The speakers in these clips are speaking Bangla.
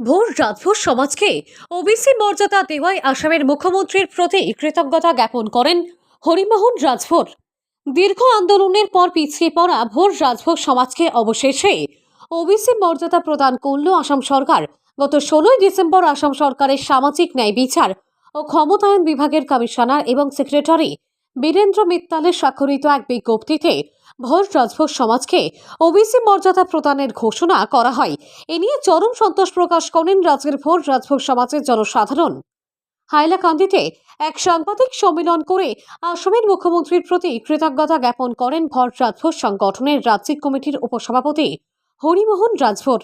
ভোর রাজভোর সমাজকে ওবিসি মর্যাদা দেওয়ায় আসামের মুখ্যমন্ত্রীর প্রতি কৃতজ্ঞতা জ্ঞাপন করেন হরিমোহন রাজভর। দীর্ঘ আন্দোলনের পর পিছিয়ে পড়া ভোর রাজভোগ সমাজকে অবশেষে ওবিসি মর্যাদা প্রদান করল আসাম সরকার। গত 16 ডিসেম্বর আসাম সরকারের সামাজিক ন্যায় বিচার ও ক্ষমতায়ন বিভাগের কমিশনার এবং সেক্রেটারি বীরেন্দ্র মিত্তালের স্বাক্ষরিত এক বিজ্ঞপ্তিতে ভোর রাজভোগ সমাজকে ওবিসি মর্যাদা প্রদানের ঘোষণা করা হয়। এ নিয়ে চরম সন্তোষ প্রকাশ করেন রাজ্যের ভোর রাজভোগ সমাজের জনসাধারণ। হাইলাকান্দিতে এক সাংবাদিক সম্মেলন করে আসামের মুখ্যমন্ত্রীর প্রতি কৃতজ্ঞতা জ্ঞাপন করেন ভর রাজভোগ সংগঠনের রাজ্যিক কমিটির উপসভাপতি হরিমোহন রাজভর।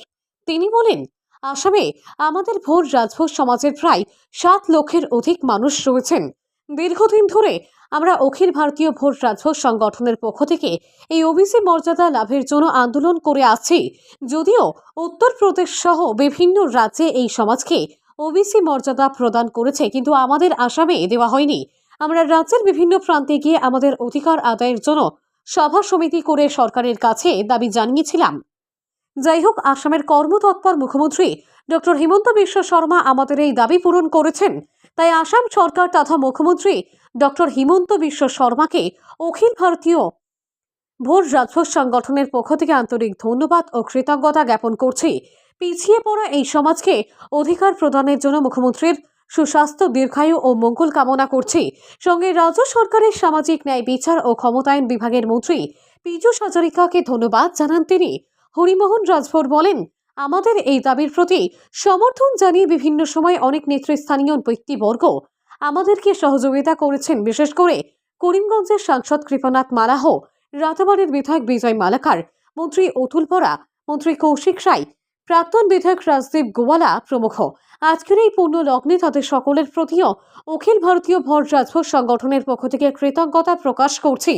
তিনি বলেন, আসামে আমাদের ভোর রাজভোগ সমাজের প্রায় 7 লক্ষের অধিক মানুষ রয়েছেন। দীর্ঘদিন ধরে আমরা অখিল ভারতীয় ভোট রাজভোগ সংগঠনের পক্ষ থেকে এই ওবিসি মর্যাদা লাভের জন্য আন্দোলন করে আসছি। যদিও উত্তরপ্রদেশ সহ বিভিন্ন রাজ্যে এই সমাজকে ওবিসি মর্যাদা প্রদান করেছে, কিন্তু আমাদের আসামে দেওয়া হয়নি। আমরা রাজ্যের বিভিন্ন প্রান্তে গিয়ে আমাদের অধিকার আদায়ের জন্য সভা সমিতি করে সরকারের কাছে দাবি জানিয়েছিলাম। যাই হোক, আসামের কর্মতৎপর মুখ্যমন্ত্রী ডক্টর হিমন্ত বিশ্ব শর্মা আমাদের এই দাবি পূরণ করেছেন। তাই আসাম সরকার তথা মুখ্যমন্ত্রী ডক্টর হিমন্ত বিশ্ব শর্মাকে অখিল ভারতীয় ভোট রাজভোগ সংগঠনের পক্ষ থেকে আন্তরিক ধন্যবাদ ও কৃতজ্ঞতা জ্ঞাপন করছি। পিছিয়ে পড়া এই সমাজকে অধিকার প্রদানের জন্য মুখ্যমন্ত্রীর সুস্বাস্থ্য, দীর্ঘায়ু ও মঙ্গল কামনা করছি। সঙ্গে রাজ্য সরকারের সামাজিক ন্যায় বিচার ও ক্ষমতায়ন বিভাগের মন্ত্রী পীযূষ হাজারিকাকে ধন্যবাদ জানান তিনি। হরিমোহন রাজভর বলেন, আমাদের এই দাবির প্রতি সমর্থন জানিয়ে বিভিন্ন সময় অনেক নেতৃস্থানীয় ব্যক্তিবর্গ আমাদেরকে সহযোগিতা করেছেন। বিশেষ করে করিমগঞ্জের সাংসদ কৃপানাথ মালাহ, রাতাবাড়ির বিধায়ক বিজয় মালাকার, মন্ত্রী অতুল বরা, মন্ত্রী কৌশিক রায়, প্রাক্তন বিধায়ক রাজদীপ গোয়ালা প্রমুখ। আজকের এই পূর্ণ লগ্নে তাদের সকলের প্রতিও অখিল ভারতীয় ভোট রাজভোগ সংগঠনের পক্ষ থেকে কৃতজ্ঞতা প্রকাশ করছি।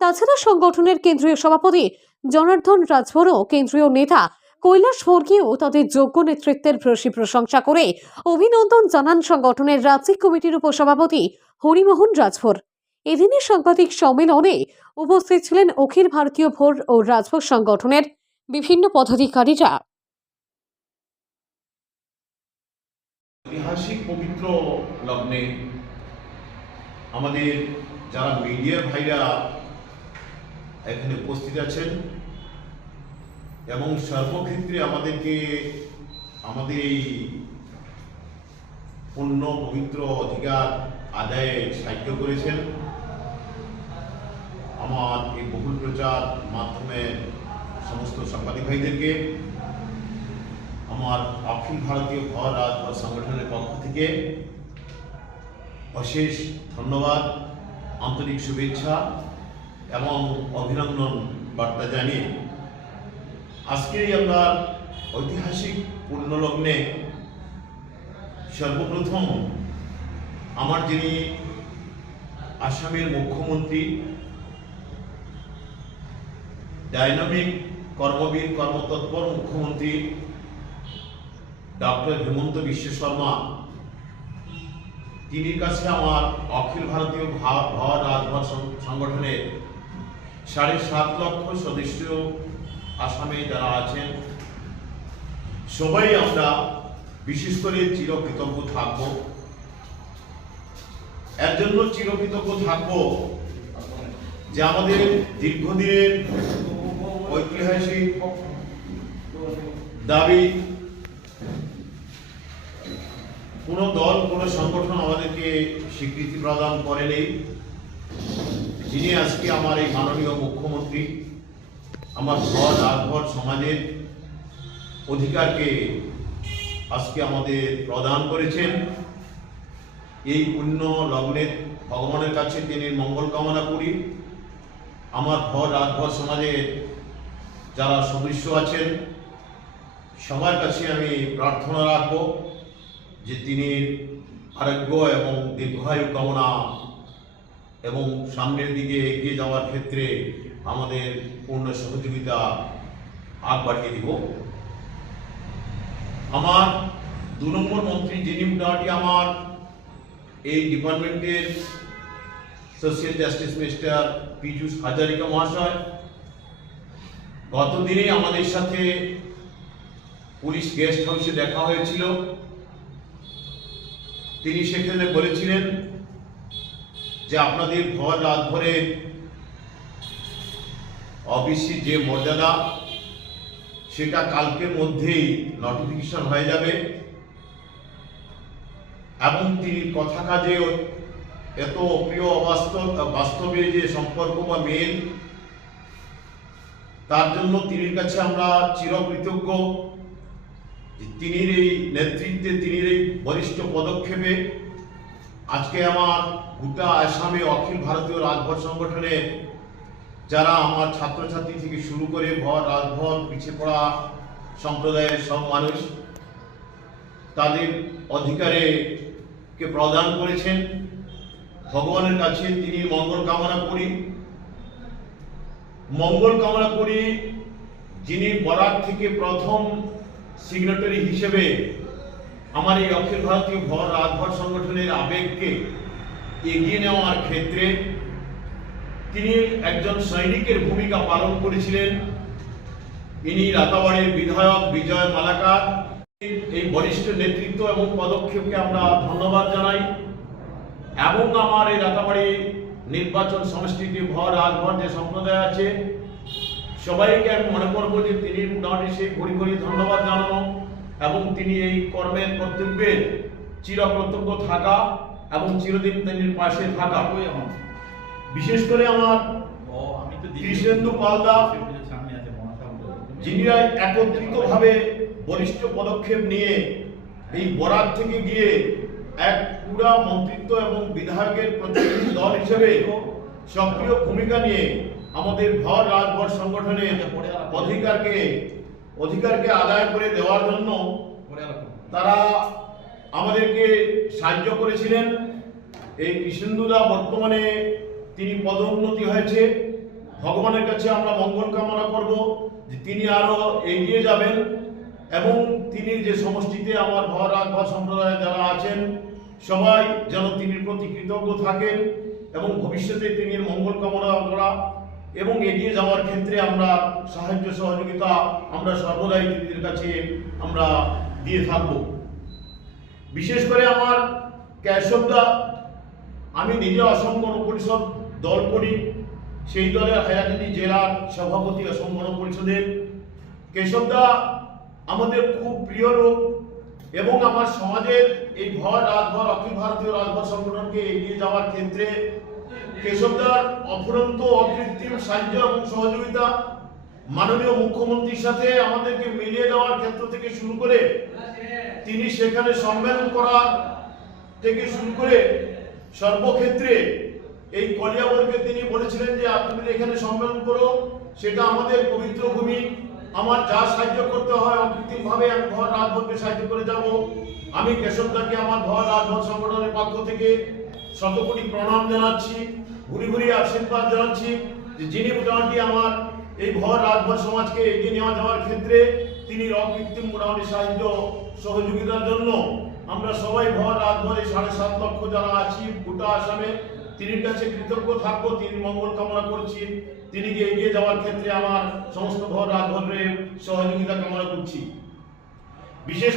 তাছাড়া সংগঠনের কেন্দ্রীয় সভাপতি জনার্দন রাজভরও কেন্দ্রীয় নেতা কৈলাস বর্গীয় তাদের যোগ্য নেতৃত্বের ভূয়সী প্রশংসা করে অভিনন্দন জানান সংগঠনের রাজ্যিক কমিটির উপসভাপতি হরিমোহন রাজভর। এদিনের সাংবাদিক সম্মেলনে উপস্থিত ছিলেন অখিল ভারতীয় ভোট ও রাজভোগ সংগঠনের বিভিন্ন পদাধিকারীরা। ঐতিহাসিক পবিত্র লগ্নে আমাদের যারা মিডিয়ার ভাইরা এখানে উপস্থিত আছেন এবং সর্বক্ষেত্রে আমাদেরকে আমাদের এই পূর্ণ পবিত্র অধিকার আদায়ে সাহায্য করেছেন, আমার এই বহুল প্রচার মাধ্যমে সমস্ত সাংবাদিক ভাইদেরকে আমার অখিল ভারতীয় ভোট রাজভোগ সংগঠনের পক্ষ থেকে অশেষ ধন্যবাদ, আন্তরিক শুভেচ্ছা এবং অভিনন্দন বার্তা জানিয়ে আজকের আমরা ঐতিহাসিক পূর্ণলগ্নে সর্বপ্রথম আমার যিনি আসামের মুখ্যমন্ত্রী, ডাইনামিক কর্মবীর কর্মতৎপর মুখ্যমন্ত্রী ডক্টর হিমন্ত বিশ্ব শর্মা, তিনি কাছে আমার অখিল ভারতীয় ভোট রাজভোগ সংগঠনের 7.5 লক্ষ সদস্য আসামে যারা আছেন সবাই আমরা বিশেষ করে চিরকৃতজ্ঞ থাকব। এর জন্য চিরকৃতজ্ঞ থাকব যে আমাদের দীর্ঘদিনের ঐতিহাসিক দাবি কোনো দল কোনো সংগঠন আমাদেরকে স্বীকৃতি প্রদান করেনি। যিনি আজকে আমার এই মাননীয় মুখ্যমন্ত্রী আমার ভোট রাজভোগ সমাজের অধিকারকে আজকে আমাদের প্রদান করেছেন, এই পুণ্য লগ্নে ভগবানের কাছে তিনি মঙ্গল কামনা করি। আমার ভোট রাজভোগ সমাজের যারা সদস্য আছেন সবার কাছে আমি প্রার্থনা রাখব যে তিনি আরোগ্য এবং দীর্ঘায়ু কামনা এবং সামনের দিকে এগিয়ে যাওয়ার ক্ষেত্রে আমাদের পূর্ণ সহযোগিতা হাত বাড়িয়ে দিব। আমার 2 নম্বর মন্ত্রী যিনি মোটামুটি আমার এই ডিপার্টমেন্টের social justice minister Piyush Hazarika মহাশয় গতদিনে আমাদের সাথে পুলিশ গেস্ট হাউসে দেখা হয়েছিল। তিনি সেখানে বলেছিলেন যে আপনাদের ভর রাতভরের ওবিসি যে মর্যাদা সেটা কালকের মধ্যেই নোটিফিকেশন হয়ে যাবে, এবং তিনি কথা কাজে এত অপ্রিয় বাস্তবে যে সম্পর্ক বা মেল, তার জন্য তিনির কাছে আমরা চিরকৃতজ্ঞ। তিনির এই নেতৃত্বে, তিনির এই বলিষ্ঠ পদক্ষেপে আজকে আমার গোটা আসামে অখিল ভারতীয় রাজভর সংগঠনের যারা আমার ছাত্রছাত্রী থেকে শুরু করে ভর রাজভর পিছিয়ে পড়া সম্প্রদায়ের সব মানুষ তাদের অধিকারে কে প্রদান করেছেন। ভগবানের কাছে তিনি মঙ্গল কামনা করি যিনি বরাক থেকে প্রথম সিগনেটারি হিসেবে আমার এই অখিল ভারতীয় ভর রাজভর সংগঠনের আবেগকে এগিয়ে নেওয়ার ক্ষেত্রে তিনি একজন সৈনিকের ভূমিকা পালন করেছিলেন। ইনি রাতাবাড়ির বিধায়ক বিজয় মালাকার। এই বরিষ্ঠ নেতৃত্ব এবং পদক্ষেপকে আমরা ধন্যবাদ জানাই, এবং আমার এই রাতাবাড়ি নির্বাচন সমষ্টিতে ভর রাজভর যে সম্প্রদায় আছে সবাইকে আমি মনে করবো যে তিনি মোটামুটি সেই ঘড়ি ধন্যবাদ জানানো এবং তিনি এই কর্মের কর্তব্যের চিরকৃতজ্ঞ থাকা এবং চিরদিন তিনি পাশে থাকা। বিশেষ করে আমার কৃষ্ণেন্দু পালদা, যিনি একত্রিতভাবে বলিষ্ঠ পদক্ষেপ নিয়ে এই বরাক থেকে গিয়ে এক পুরা মন্ত্রিত্ব এবং বিধায়কের প্রতিনিধি দল হিসেবে সক্রিয় ভূমিকা নিয়ে আমাদের ভর রাজভর সংগঠনের অধিকারকে আদায় করে দেওয়ার জন্য তারা আমাদেরকে সাহায্য করেছিলেন। এই কৃষ্ণেন্দুদা বর্তমানে তিনি পদোন্নতি হয়েছে। ভগবানের কাছে আমরা মঙ্গল কামনা করব যে তিনি আরো এগিয়ে যাবেন এবং তিনি যে সমষ্টিতে আমার ভর রাজভর সম্প্রদায় যারা আছেন সবাই যেন তিনির প্রতি কৃতজ্ঞ থাকেন এবং ভবিষ্যতে তিনি মঙ্গল কামনা করা এবং এগিয়ে যাওয়ার ক্ষেত্রে আমরা সাহায্য সহযোগিতা আমরা সর্বদাই তিনিদের কাছে আমরা দিয়ে থাকব। বিশেষ করে আমার কেশবদা, আমি নিজে অসম গণ পরিষদ দল করি, সেই দলের হাইলাকান্দি জেলার সভাপতি অসম গণ পরিষদের। কেশবদা আমাদের খুব প্রিয় লোক এবং আমার সমাজের এই ভর রাজভর অখিল ভারতীয় রাজভর সংগঠনকে এগিয়ে যাওয়ার ক্ষেত্রে কেশবদার অফুরন্ত অকৃত্রিম সাহায্য এবং সহযোগিতা মাননীয় মুখ্যমন্ত্রীর সাথে আমাদেরকে মিলিয়ে দেওয়ার ক্ষেত্র থেকে শুরু করে তিনি সেখানে সম্মেলন করার থেকে শুরু করে সর্বক্ষেত্রে এই কলিয়াবরকে তিনি বলেছিলেন যে তুমি এখানে সম্মেলন করো, সেটা আমাদের পবিত্র ভূমি, আমার যা সাহায্য করতে হয় অকৃত্রিমভাবে আমি ভর রাজভরকে সাহায্য করে যাব। আমি কেশবদাকে আমার ভর রাজভর সংগঠনের পক্ষ থেকে শতকোটি প্রণাম জানাচ্ছি, ঘুরি আশীর্বাদ জানাচ্ছি যে যিনি মোটামুটি আমার এই ভর রাজভর সমাজকে এগিয়ে নেওয়া যাওয়ার ক্ষেত্রে তিনি অকৃত্রিম মোটামুটি সাহায্য সহযোগিতার জন্য আমরা সবাই ভর রাজভর এই 7.5 লক্ষ যারা আছি গোটা আসামে তিনির কাছে কৃতজ্ঞ থাকবো। তিনি মঙ্গল কামনা করছি, তিনি এগিয়ে যাওয়ার ক্ষেত্রে আমার সমস্ত ভর রাজভরের সহযোগিতা কামনা করছি। বিশেষ